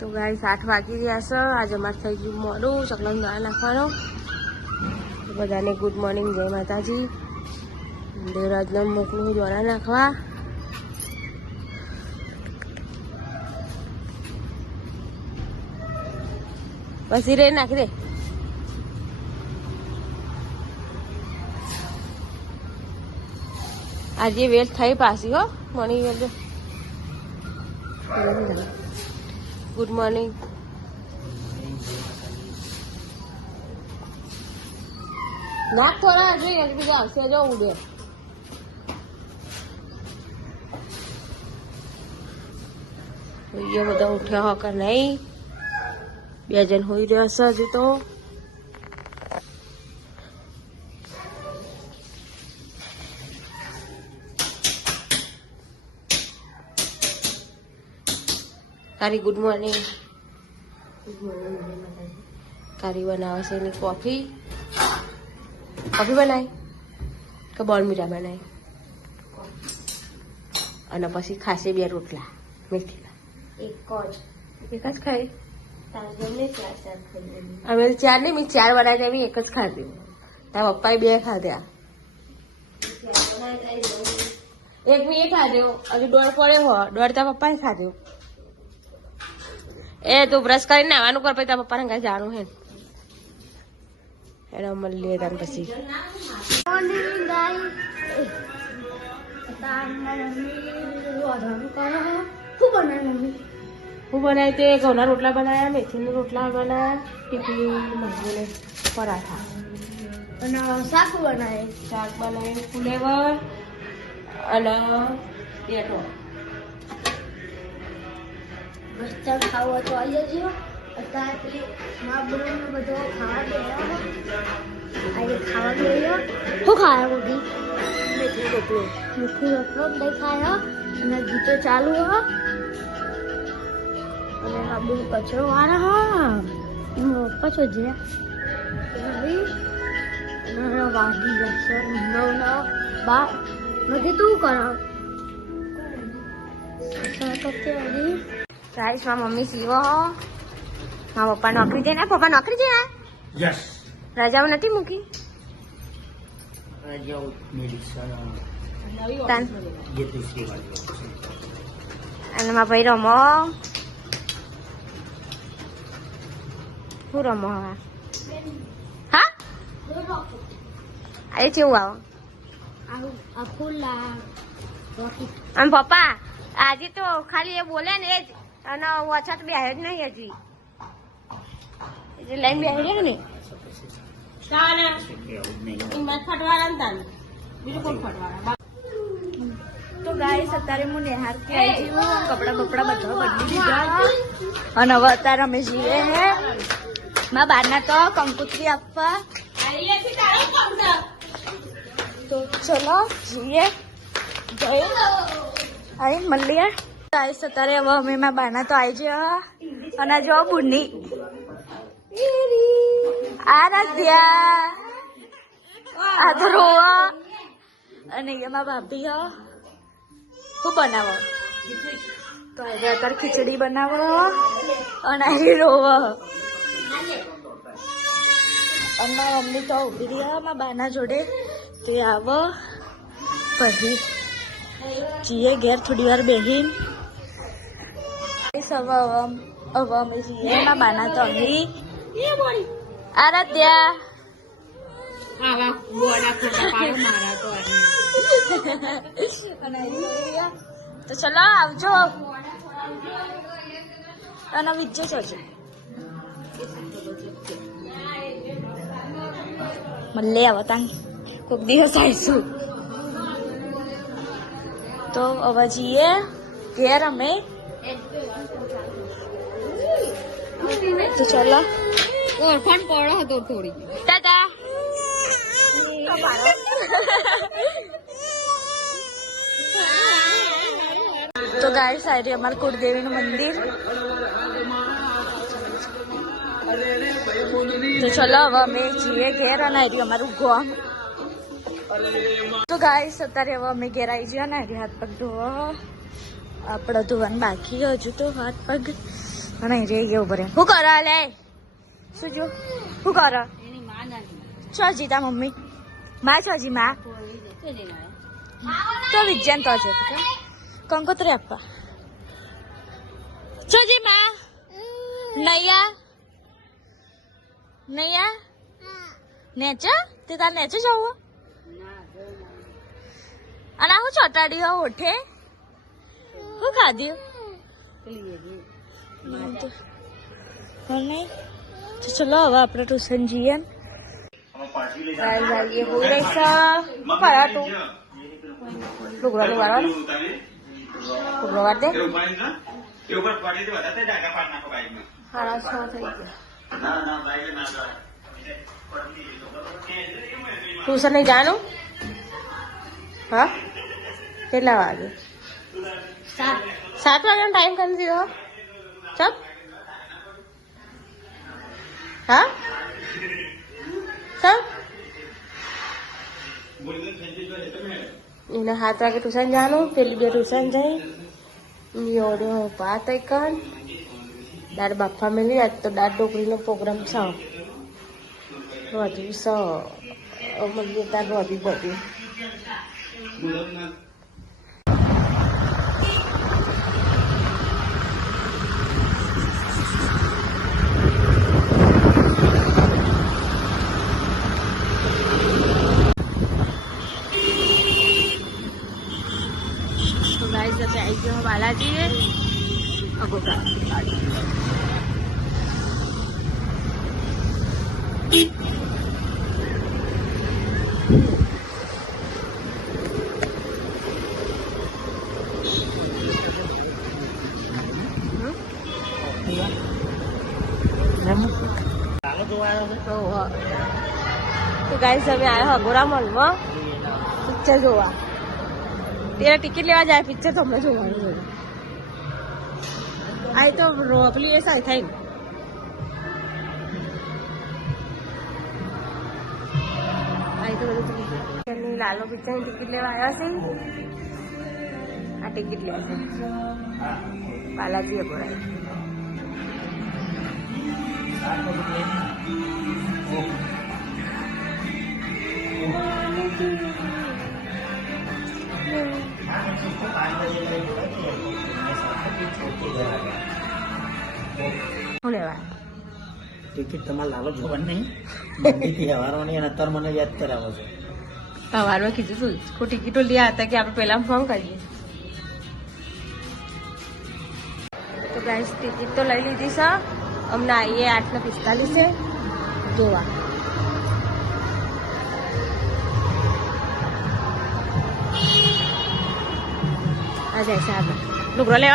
તો ગાઈસ 8 વાગી ગયા છે. આજે અમારે થઈ ગયું મોડું, ચકલાનો દવા નાખવાનો. બધાને ગુડ મોર્નિંગ, જય માતાજી. દેવરાજને મોકલું દોરા નાખવા. પછી રે નાખી દે. આજે વેલ થઈ પાછી હો મોર્નિંગ વેલ. Good morning. નાખ થોડા જોઈએ બીજા આવશે જો ઉડે. ये બધા ઉઠ્યા હો કે નહીં? 2 જણ હોઈ રહ્યા છે હજુ તો. કારી ગુડ મોર્નિંગ. કારી બનાવે છે એની કોફી. કોફી બનાવી કે બોર્નવીટા બનાવી? અને પછી ખાશે 2 રોટલા મેથીના. એક જ ખાઈ. અમે 4 નહીં, મેં 4 બનાવી દે, એક જ ખાધી. તારા પપ્પાએ 2 ખાધ્યા. એક મેં એ ખાધ્યો, હજુ 1.5 પડ્યો હો. 1.5 તારા પપ્પાએ ખાધ્યો. એ તું બ્રશ કરીને નાવાનું કર, પછી તારા પપ્પાને કઈ જાણું હે એને મળીએ તને પછી. હું બનાવી તે ઘઉંના રોટલા બનાવ્યા, મેથીના રોટલા બનાવ્યા, ટીપી મજબૂને પરાઠા અને શાક બનાવ્યું ફુલેવર અને પેટો. બસ્તર ખાવા તો આવી જજો. અત્યારે પેલી મા બરોબર બધો ખાવા દેવા. આજે ખાવા જોઈએ. શું ખાયા મોટી? મેથી રોટલો દહીં ખાયા અને ગીતો ચાલુ હો. અને આબુ કચરો વાળા હા કચરો જે વાગી જશે 9:12 નથી તું કરાવ. ગાઈસ મારા મમ્મી સીવો હો. મારા પપ્પા નોકરી જઈને. પપ્પા નોકરી જઈને? યસ. રજાઓ નથી મૂકી? રજાઓ અને મારા ભાઈ રમો. શું રમો હવે? હા અરે કેવું આવો? આમ પપ્પા આજે તો ખાલી એ બોલે ને એ જ, અને ઓછા તો બેહે જ નહીં હજી. એટલે લઈને બેહી જાય ને તો ગાઈસ અત્યારે હું નેહાર થી આવી છું. કપડા બપડા બધા બદલી દીધા અને હવે અત્યારે અમે જઈએ હે મારા બારના તો કંકોત્રી આપવા. તો ચલો જઈએ આવી મળીએ. ગાઈસ અત્યારે હવે અમે મારા બાના તો આવી ગયા અને જો બુની આરાધ્યા આ તો રોવા અને એમાં ભાભી હ શું બનાવો તો આજે અત્યારે ખીચડી બનાવો અને રોવો. અને મમ્મી તો ઉભી રહ્યા મારા બાના જોડે. તે આવો પછી જઈએ ઘેર થોડી વાર બેહીન. હવે અમે જઈએ મારા બાના તો અમી આરાધ્યા તો ચલો આવજો અને વિજ્જો છો મળે આવો તાં કોઈક દિવસ આવીશું. તો હવે જઈએ ઘેર અમે. તો ચલો ઓળખાણ પડો હતો થોડી. દાદા તો ગાઈસ આ અમારું કુળદેવીનું મંદિર. તો ચલો હવે અમે જઈએ ઘેર અને આ અમારું ગામ. તો ગાઈસ અત્યારે હવે અમે ઘેર આવી ગયા ને હાથ પગ ધોવા. આપણે ધોવાનું બાકી હજુ તો હાથ પગ અને જઈ ગયો ઉભરે શું કરો લે શું જો શું કરો છો જીતા મમ્મી માં છો જી માં તો વિજ્ઞાન તો છે કંકોત્રી આપવા છો જી માં નૈયા નૈયા નેચા તે તાર નેચે જવું અને હું ચોટાડી હો ઓઠે શું ખાધ્યું તો ચલો હવે આપણે ટ્યુશન જઈએ બોલ રહી કરા તું લુગડો લુગાડો લુગડો વાર દે 6:30 થઈ ગયા ટ્યુશન નહીં જવાનું હા કેટલા વાગે 7 વાગ્યાનો ટાઈમ કરી દીધો ચપ હા ચપ એને 7 વાગે ટ્યુશન જવાનું પેલી બે ટ્યુશન જઈ યોડે ભાત કન દાળ બાફા મેલી આજ તો દાળ ઢોકળીનો પ્રોગ્રામ છે વધુ સ મળીએ તાર રોબી બોબી आई गए बालाजी अगोका तो गाइस अभी आया अगोरा मॉल में पिक्चर जोवा तेरा टिकट लेवा जाए पिक्चर तो हमने જોવાનું આઈ તો રોકલી એ સાઈ થાય આઈ તો બધું લાલો પિક્ચર ટિકિટ લેવા આવ્યા છે આ ટિકિટ લેવા છે બાલાજી અગોરા ટિકિટ તમારે લાવો જોવાની નહીં હવારવાની અને અત્યારે મને યાદ કરાવો છો સવારમાં કીધું તું કોઈ ટિકિટો લીયા હતા કે આપણે પહેલા ફોન કરીએ તો ગાઈસ ટિકિટ તો લઈ લીધી છે અમને આવીએ 8:45 જોવા आ जाए साहब लुगड़ो ले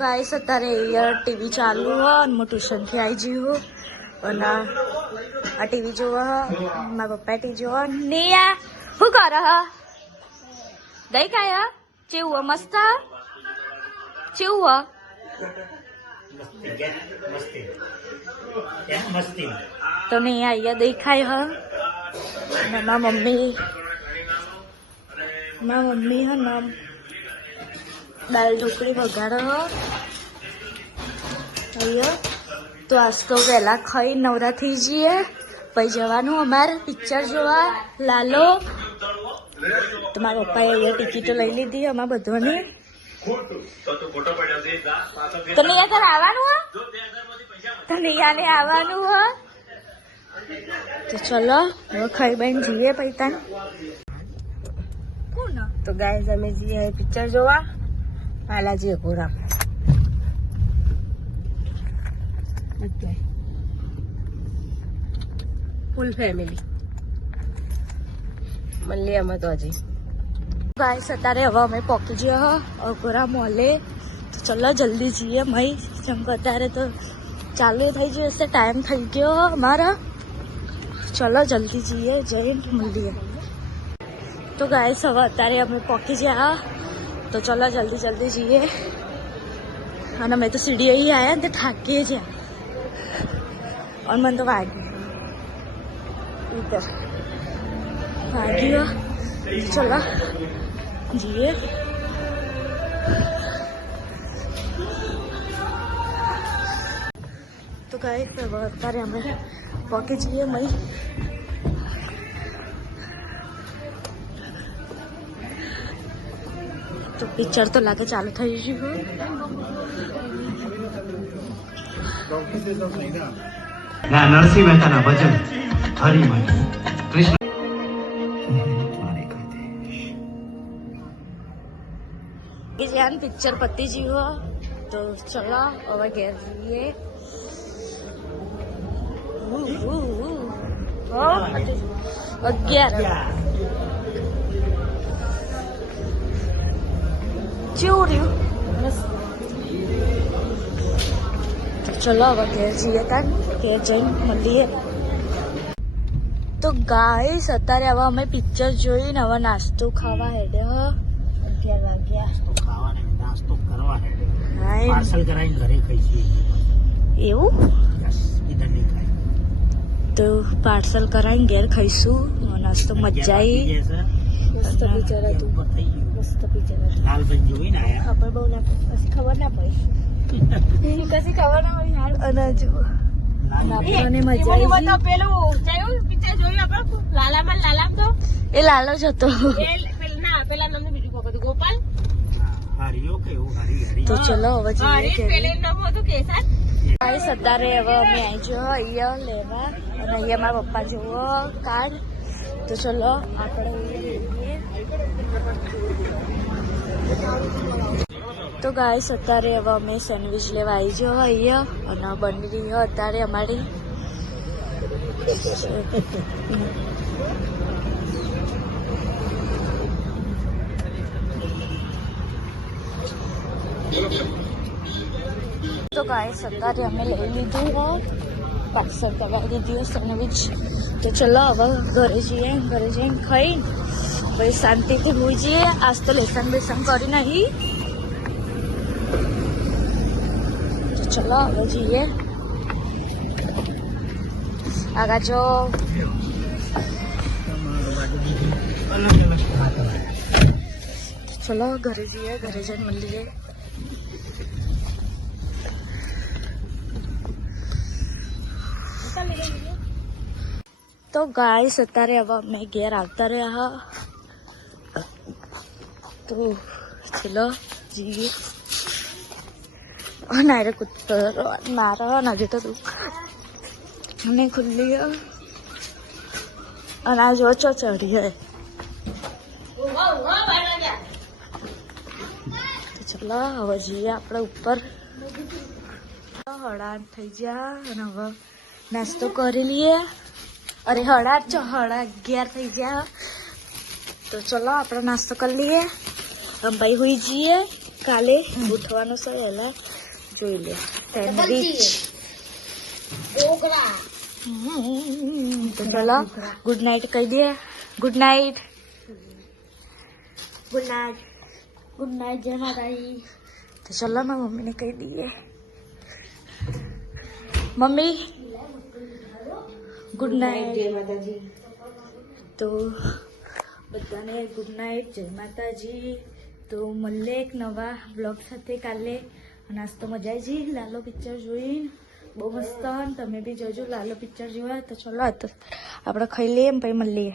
गाइस અત્યારે યાર ટીવી ચાલુ હ અને હું ટ્યુશન થી આવી જઈ અને આ ટીવી જોવા મારા પપ્પા ટીવી જોવા નિયા શું કરે હ દઈ કાયા ચેવું મસ્ત ચેવું મસ્તી તો નહીં અહીંયા દેખાય હ ને મારા મમ્મી હ નામ દાળ ઢોકળી વઘારો અહીંયા તો આજ તો વહેલા ખાઈ નવરા થઈ જઈએ પછી જવાનું અમારે પિક્ચર જોવા લાલો તો મારા પપ્પાએ અહીંયા ટિકિટો લઈ લીધી અમારા બધાની તો નૈયા તારે આવવાનું હો તો નૈયાને આવવાનું હો તો ચલો હવે ખાઈ બન જઈએ પૈતાન તો ગાઈસ અમે જઈએ પિક્ચર જોવા બાલાજી અગોરા ફૂલ ફેમિલી મળીએ અમે તો હજી ગાઈસ અત્યારે હવે અમે પહોંચી જઈએ અગોરા મોલે તો ચલો જલ્દી જઈએ મય કેમ કે અત્યારે તો ચાલુ થઈ જશે ટાઈમ થઈ ગયો અમારા ચલો જલ્દી જઈએ જઈને મળીએ. તો ગાઈસ હવે અત્યારે અમે પહોંચી ગયા, તો ચલો જલ્દી જઈએ. અને મેં તો સીડી અહીં આવ્યા ને તે થાકીએ છે અને મને તો વાગ્યું ચલો જઈએ. તો ગાઈસ હવે અત્યારે અમે પહોંચી જઈએ મય. તો પિક્ચર તો લાગે ચાલુ થઈ ગયું. નરસિંહ મહેતાના ભજન હરિમય કૃષ્ણ પિક્ચર પતી જીવો. તો ચલો હવે ઘેર જઈએ. 11 ચૂર્યું. ચલો હવે ઘેર જઈએ તાર ઘેર જઈને મળીએ. તો ગાઈસ અત્યારે હવે અમે પિક્ચર જોઈને હવે નાસ્તો ખાવા હેડે. 11 વાગ્યા. નાસ્તો કરવા હાય પાર્સલ કરાવીને ઘરે ખાઈશું. એવું ઇધર નહીં ખાય. તો પાર્સલ કરાવીને ઘેર ખાઈશું. નાસ્તો મજા આવી. મસ્ત પિક્ચર હતું. મસ્ત પિક્ચર હતું. લાલભાઈ જોઈને આયા. ખબર બહુ ના પડી. પછી ખબર ના પડી. કશી ખબર ના પડી યાર. અને જો નાસ્તોને મજા આવી. પેલું પિક્ચર જોયું આપણે લાલામ તો એ લાલો જ હતો. પેલા નામનું બીજું કોક હતું ગોપાલ. હરિયો કે એવું હરી તો ચલો હવે જઈએ ઘરે. પેલે નામ હતું કેસર. ગાઈસ અત્યારે હવે અમે આવી જો અહીંયા લેવા અને અહીંયા મારા પપ્પા જુઓ કાર્ડ. તો ચલો આપણે લઈએ. તો ગાઈસ અત્યારે હવે અમે સેન્ડવિચ લેવા આવી જો અહીંયા અને બની રહી અત્યારે અમારી. તો ગાઈસ અત્યારે અમે લઈ લીધું પાર્સલ કરવા દીધી સેન્ડવિચ. તો ચલો હવે ઘરે જઈને ખાઈ પછી શાંતિથી હોઈ જઈએ. આજ તો લેસન કરી નહીં. તો ચલો હવે જઈએ આગળ. જો ચલો ઘરે જઈએ ઘરે જઈને મળીએ. તો ગાઈસ અત્યારે હવે અમે ઘેર આવતા રહ્યા. તો ચલો જઈએ. નારે કૂદતો મારા નથી તો તું અને ખુલ્લી અને આ જો ચડી હે. તો ચલો હવે જઈએ આપણે ઉપર. હળાદ થઈ ગયા અને હવે નાસ્તો કરી લઈએ. અરે હળાદ 11 થઈ ગયા. તો ચલો આપણે નાસ્તો કરી લઈએ. ભાઈ હોઈ જઈએ. કાલે ઉઠવાનું છે એલા જોઈ લે. સેન્ડવિચ તો ચલો ગુડ નાઇટ કહી દે. Good night. ગુડ નાઇટ જય માતાજી. તો ચલો મારી મમ્મીને કહી દઈએ. મમ્મી ગુડ નાઇટ. જય માતાજી. તો બધાને ગુડ નાઇટ જય માતાજી. તો મળીએ એક નવા બ્લોગ સાથે કાલે. આજ તો મજા આવી ગઈ લાલો પિક્ચર જોઈને. બહુ મસ્ત. તમે બી જોજો લાલો પિક્ચર જોવા. તો ચલો આપણે ખાઈ લઈએ પછી મળીએ.